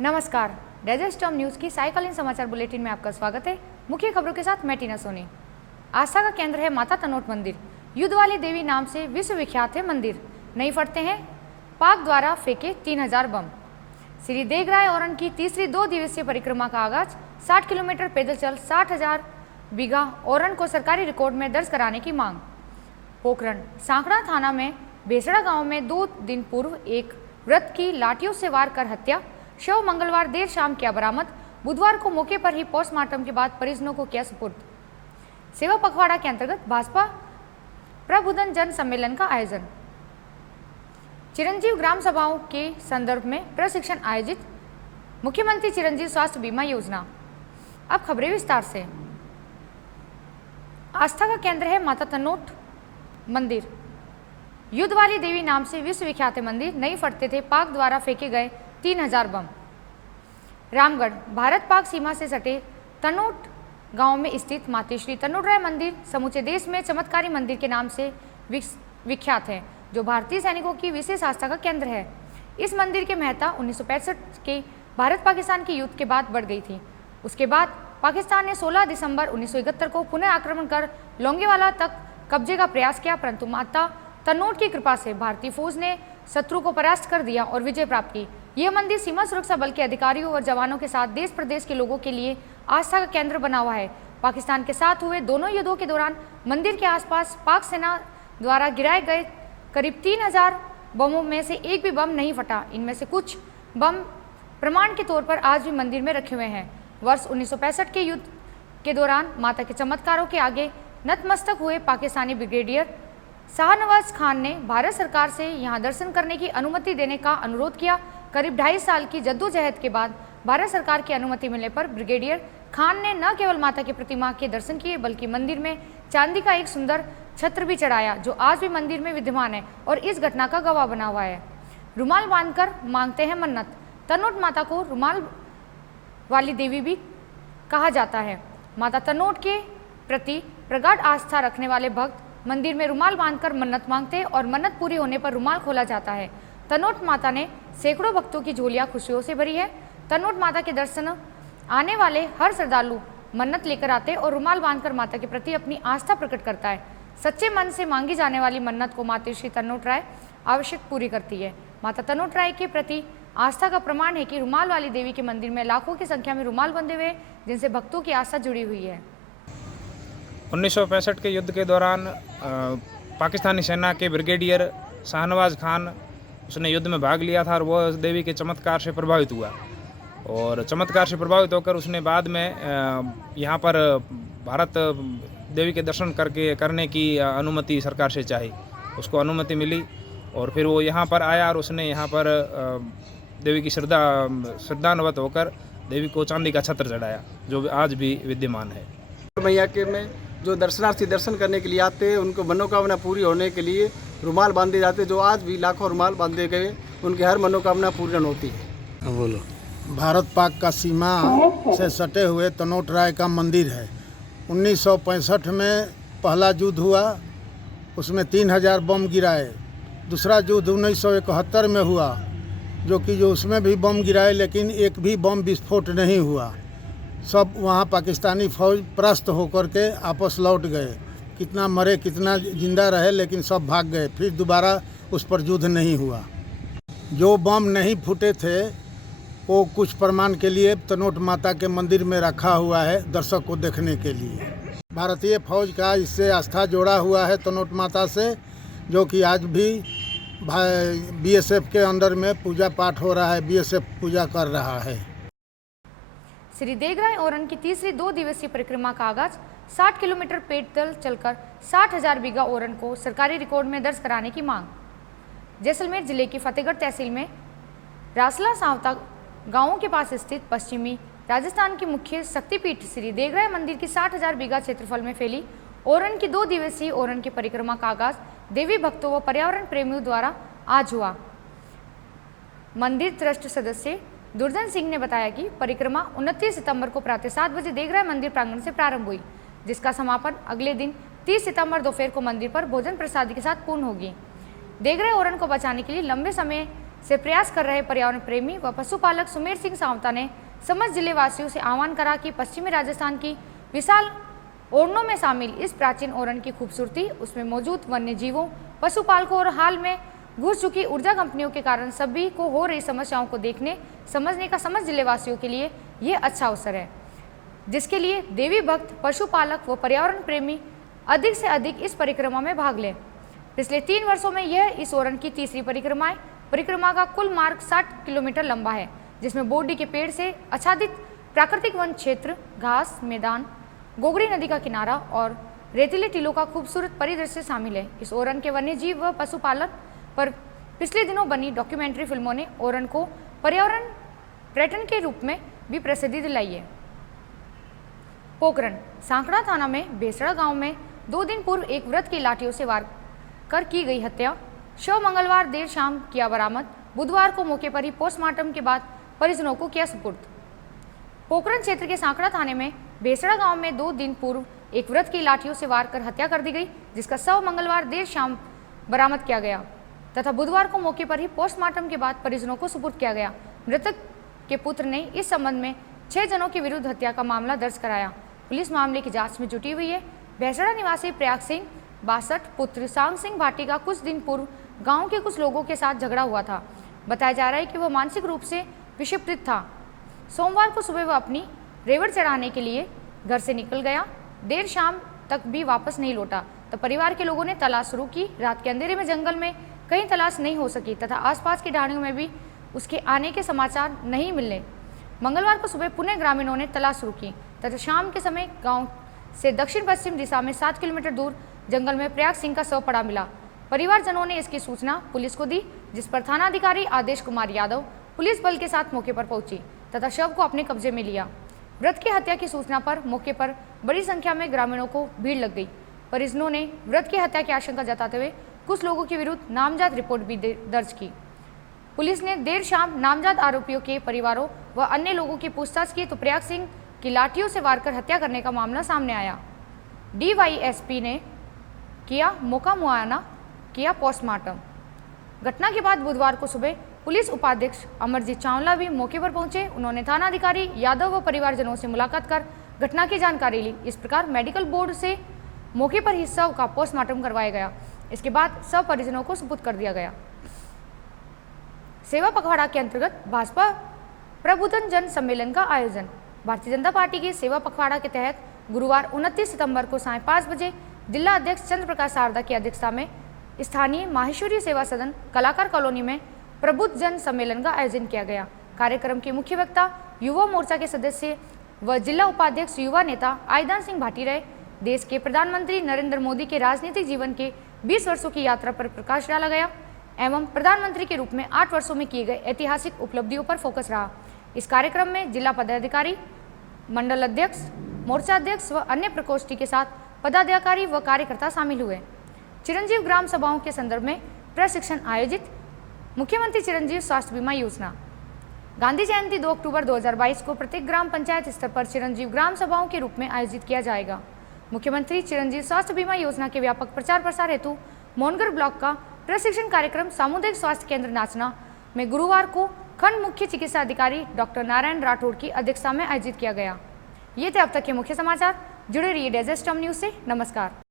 नमस्कार, डाइजेस्टम न्यूज की सायकालीन समाचार बुलेटिन में आपका स्वागत है। मुख्य खबरों के साथ मैं टीना सोनी। आस्था का केंद्र है माता तनोट मंदिर। युद्ध वाली देवी नाम से विश्व विख्यात है मंदिर। नहीं फटते हैं पाक द्वारा फेंके 3000 बम। श्री देगराय ओरन की तीसरी 2 दिवसीय परिक्रमा का आगाज। 60 किलोमीटर पैदल चल 60,000 बीघा ओरन को सरकारी रिकॉर्ड में दर्ज कराने की मांग। पोखरण सांकड़ा थाना में बेसड़ा गांव में 2 दिन पूर्व एक वृद्ध की लाठियों से वार कर हत्या। शव मंगलवार देर शाम किया बरामद। बुधवार को मौके पर ही पोस्टमार्टम के बाद परिजनों को किया सुपुर्द। सेवा पखवाड़ा के अंतर्गत भाजपा प्रबुद्धन जन सम्मेलन का आयोजन। चिरंजीव ग्राम सभाओं के संदर्भ में प्रशिक्षण आयोजित। मुख्यमंत्री चिरंजीव स्वास्थ्य बीमा योजना। अब खबरें विस्तार से। आस्था का केंद्र है माता तनोट मंदिर। युद्ध वाली देवी नाम से विश्व विख्यात है मंदिर। नहीं फटते थे पाक द्वारा फेंके गए 3000 बम। रामगढ़ भारत पाक सीमा से सटे तनोट गांव में स्थित माता श्री तनोटराय मंदिर समूचे देश में चमत्कारी मंदिर के नाम से विख्यात है, जो भारतीय सैनिकों की विशेष आस्था का केंद्र है। इस मंदिर की महत्ता 1965 के भारत पाकिस्तान के युद्ध के बाद बढ़ गई थी। उसके बाद पाकिस्तान ने 16 दिसंबर 1971 को पुनः आक्रमण कर लोंगेवाला तक कब्जे का प्रयास किया, परंतु माता तनोट की कृपा से भारतीय फौज ने शत्रु को परास्त कर दिया और विजय प्राप्त की। यह मंदिर सीमा सुरक्षा बल के अधिकारियों और जवानों के साथ देश प्रदेश के लोगों के लिए आस्था का केंद्र बना हुआ है। पाकिस्तान के साथ हुए दोनों युद्धों के दौरान मंदिर के आसपास पाक सेना द्वारा गिराए गए करीब 3000 बमों में से एक भी बम नहीं फटा। इनमें से कुछ बम प्रमाण के तौर पर आज भी मंदिर में रखे हुए हैं। वर्ष 1965 के युद्ध के दौरान माता के चमत्कारों के आगे नतमस्तक हुए पाकिस्तानी ब्रिगेडियर शाहनवाज खान ने भारत सरकार से यहां दर्शन करने की अनुमति देने का अनुरोध किया। करीब 2.5 साल की जद्दोजहद के बाद भारत सरकार की अनुमति मिलने पर ब्रिगेडियर खान ने न केवल माता की प्रतिमा के दर्शन किए, बल्कि मंदिर में चांदी का एक सुंदर छत्र भी चढ़ाया, जो आज भी मंदिर में विद्यमान है और इस घटना का गवाह बना हुआ है। रुमाल बांधकर मांगते हैं मन्नत। तनोट माता को रुमाल वाली देवी भी कहा जाता है। माता तनोट के प्रति प्रगाढ़ आस्था रखने वाले भक्त मंदिर में रुमाल बांधकर मन्नत मांगते हैं और मन्नत पूरी होने पर रुमाल खोला जाता है। तनोट माता ने सैकड़ों भक्तों की झोलियां खुशियों से भरी है। तनोट माता के दर्शन आने वाले हर श्रद्धालु मन्नत लेकर आते हैं और रुमाल बांधकर माता के प्रति अपनी आस्था प्रकट करता है। सच्चे मन से मांगी जाने वाली मन्नत को माता श्री तनोटराय आवश्यक पूरी करती है। माता तनोटराय के प्रति आस्था का प्रमाण है कि रुमाल वाली देवी के मंदिर में लाखों की संख्या में रुमाल बंधे हुए, जिनसे भक्तों की आस्था जुड़ी हुई है। 1965 के युद्ध के दौरान पाकिस्तानी सेना के ब्रिगेडियर शाहनवाज खान उसने युद्ध में भाग लिया था और वो देवी के चमत्कार से प्रभावित हुआ और चमत्कार से प्रभावित होकर उसने बाद में यहाँ पर भारत देवी के दर्शन करने की अनुमति सरकार से चाही। उसको अनुमति मिली और फिर वो यहाँ पर आया और उसने यहाँ पर देवी की श्रद्धान्वित होकर देवी को चांदी का छत्र चढ़ाया, जो आज भी विद्यमान है। मैया के में जो दर्शनार्थी दर्शन करने के लिए आते हैं, उनको मनोकामना पूरी होने के लिए रुमाल बांधे जाते हैं, जो आज भी लाखों रुमाल बांधे गए उनकी हर मनोकामना पूर्ण होती है। बोलो। भारत पाक का सीमा से सटे हुए तनोटराय का मंदिर है। 1965 में पहला युद्ध हुआ, उसमें 3000 बम गिराए। दूसरा युद्ध 1971 में हुआ, जो उसमें भी बम गिराए, लेकिन एक भी बम विस्फोट नहीं हुआ। सब वहाँ पाकिस्तानी फौज परास्त होकर के आपस लौट गए। कितना मरे कितना जिंदा रहे, लेकिन सब भाग गए। फिर दोबारा उस पर युद्ध नहीं हुआ। जो बम नहीं फूटे थे वो कुछ प्रमाण के लिए तनोट माता के मंदिर में रखा हुआ है, दर्शक को देखने के लिए। भारतीय फौज का इससे आस्था जोड़ा हुआ है तनोट माता से, जो कि आज भी बीएसएफ के अंदर में पूजा पाठ हो रहा है। बीएसएफ पूजा कर रहा है। श्री देगराय ओरन की तीसरी 2 दिवसीय परिक्रमा का आगाज। 60 किलोमीटर पैदल चलकर 60,000 बीघा ओरन को सरकारी रिकॉर्ड में दर्ज कराने की मांग। जैसलमेर जिले की फतेहगढ़ तहसील में रासला सावता गांवों के पास स्थित पश्चिमी राजस्थान की मुख्य शक्तिपीठ श्री देगराय मंदिर की 60,000 बीघा क्षेत्रफल में फैली ओरन की 2 दिवसीय ओरन की परिक्रमा का आगाज देवी भक्तों व पर्यावरण प्रेमियों द्वारा आज हुआ। मंदिर ट्रस्ट सदस्य दुर्जन सिंह ने बताया कि परिक्रमा 29 सितंबर को प्रातः 7 बजे देगराय मंदिर प्रांगण से प्रारंभ हुई, जिसका समापन अगले दिन 30 सितंबर दोपहर को मंदिर पर भोजन प्रसाद के साथ पूर्ण होगी। देगराय ओरन को बचाने के लिए लंबे समय से प्रयास कर रहे पर्यावरण प्रेमी व पशुपालक सुमेर सिंह सावंता ने समस्त जिले वासियों से आह्वान करा कि पश्चिमी राजस्थान की विशाल ओरनों में शामिल इस प्राचीन ओरन की खूबसूरती, उसमें मौजूद वन्य जीवों, पशुपालकों और हाल में घुस चुकी ऊर्जा कंपनियों के कारण सभी को हो रही समस्याओं को देखने समझने का समस्त जिले वासियों के लिए ये अच्छा अवसर है, जिसके लिए देवी भक्त, पशुपालक व पर्यावरण प्रेमी अधिक से अधिक इस परिक्रमा में भाग लें। पिछले 3 वर्षों में यह इस ओरन की तीसरी परिक्रमा है। परिक्रमा का कुल मार्ग 60 किलोमीटर लंबा है, जिसमें बोर्डी के पेड़ से आच्छादित प्राकृतिक वन क्षेत्र, घास मैदान, गोगरी नदी का किनारा और रेतीले टीलों का खूबसूरत परिदृश्य शामिल है। इस ओरन के वन्य जीव व पशुपालन पर पिछले दिनों बनी डॉक्यूमेंट्री फिल्मों ने ओरन को पर्यावरण पर्यटन के रूप में भी प्रसिद्धि दिलाई है। पोखरण सांकड़ा थाना में बेसड़ा गांव में 2 दिन पूर्व एक वृद्ध की लाठियों से वार कर की गई हत्या। शव मंगलवार देर शाम किया बरामद। बुधवार को मौके पर ही पोस्टमार्टम के बाद परिजनों को किया सुपुर्द। पोखरण क्षेत्र के सांकड़ा थाने में बेसड़ा गांव में 2 दिन पूर्व एक वृद्ध की लाठियों से वार कर हत्या कर दी गई, जिसका शव मंगलवार देर शाम बरामद किया गया तथा बुधवार को मौके पर ही पोस्टमार्टम के बाद परिजनों को सुपुर्द किया गया। मृतक के पुत्र ने इस संबंध में 6 जनों के विरुद्ध हत्या का मामला दर्ज कराया। पुलिस मामले की जांच में जुटी हुई है। भैंसड़ा निवासी प्रयाग सिंह 62 पुत्र सांग सिंह भाटी का कुछ दिन पूर्व गांव के कुछ लोगों के साथ झगड़ा हुआ था। बताया जा रहा है कि वह मानसिक रूप से विक्षिप्त था। सोमवार को सुबह वह अपनी रेवड़ चढ़ाने के लिए घर से निकल गया। देर शाम तक भी वापस नहीं लौटा तो परिवार के लोगों ने तलाश शुरू की। रात के अंधेरे में जंगल में कहीं तलाश नहीं हो सकी तथा आसपास की ढाणियों में भी उसके आने के समाचार नहीं मिलने। मंगलवार को सुबह पुनः ग्रामीणों ने तलाश शुरू की तथा शाम के समय गांव से दक्षिण पश्चिम दिशा में 7 किलोमीटर दूर जंगल में प्रयाग सिंह का शव पड़ा मिला। परिवारजनों ने इसकी सूचना पुलिस को दी, जिस पर थानाधिकारी आदेश कुमार यादव पुलिस बल के साथ मौके पर पहुंची तथा शव को अपने कब्जे में लिया। मृत की हत्या की सूचना पर मौके पर बड़ी संख्या में ग्रामीणों को भीड़ लग गई। परिजनों ने मृत की हत्या की आशंका जताते हुए कुछ लोगों के विरुद्ध नामजद रिपोर्ट भी दर्ज की। पुलिस ने देर शाम नामजद आरोपियों के परिवारों व अन्य लोगों की पूछताछ की तो प्रयाग सिंह की लाठियों से वार कर हत्या करने का मामला सामने आया। DYSP ने किया मौका मुआयना, किया पोस्टमार्टम। घटना के बाद बुधवार को सुबह पुलिस उपाध्यक्ष अमरजीत चावला भी मौके पर पहुंचे। उन्होंने थानाधिकारी यादव व परिवारजनों से मुलाकात कर घटना की जानकारी ली। इस प्रकार मेडिकल बोर्ड से मौके पर ही शव का पोस्टमार्टम करवाया गया। इसके बाद शव परिजनों को सुपुर्द कर दिया गया। सेवा पखवाड़ा के अंतर्गत भाजपा प्रबुद्धन जन सम्मेलन का आयोजन। भारतीय जनता पार्टी के सेवा पखवाड़ा के तहत गुरुवार 29 सितंबर को सायं 5 बजे जिला अध्यक्ष चंद्र प्रकाश शारदा की अध्यक्षता में स्थानीय माहेश्वरी सेवा सदन कलाकार कॉलोनी में प्रबुद्ध जन सम्मेलन का आयोजन किया गया। कार्यक्रम के मुख्य वक्ता युवा मोर्चा के सदस्य व जिला उपाध्यक्ष युवा नेता आईदान सिंह भाटी रहे। देश के प्रधानमंत्री नरेंद्र मोदी के राजनीतिक जीवन के 20 वर्षों की यात्रा पर प्रकाश डाला गया एवं प्रधानमंत्री के रूप में 8 वर्षों में किए गए ऐतिहासिक उपलब्धियों पर फोकस रहा। इस कार्यक्रम में जिला पदाधिकारी, मंडल अध्यक्ष, मोर्चा अध्यक्ष व अन्य प्रकोष्ठी के साथ पदाधिकारी व कार्यकर्ता शामिल हुए। चिरंजीव ग्राम सभाओं के संदर्भ में प्रशिक्षण आयोजित। मुख्यमंत्री चिरंजीव स्वास्थ्य बीमा योजना। गांधी जयंती 2 अक्टूबर 2022 को प्रत्येक ग्राम पंचायत स्तर पर चिरंजीव ग्राम सभाओं के रूप में आयोजित किया जाएगा। मुख्यमंत्री चिरंजीव स्वास्थ्य बीमा योजना के व्यापक प्रचार प्रसार हेतु मोहनगढ़ ब्लॉक का प्रशिक्षण कार्यक्रम सामुदायिक स्वास्थ्य केंद्र नाचना में गुरुवार को खंड मुख्य चिकित्सा अधिकारी डॉक्टर नारायण राठौड़ की अध्यक्षता में आयोजित किया गया। ये थे अब तक के मुख्य समाचार। जुड़े रहिए डेजर्ट न्यूज से। नमस्कार।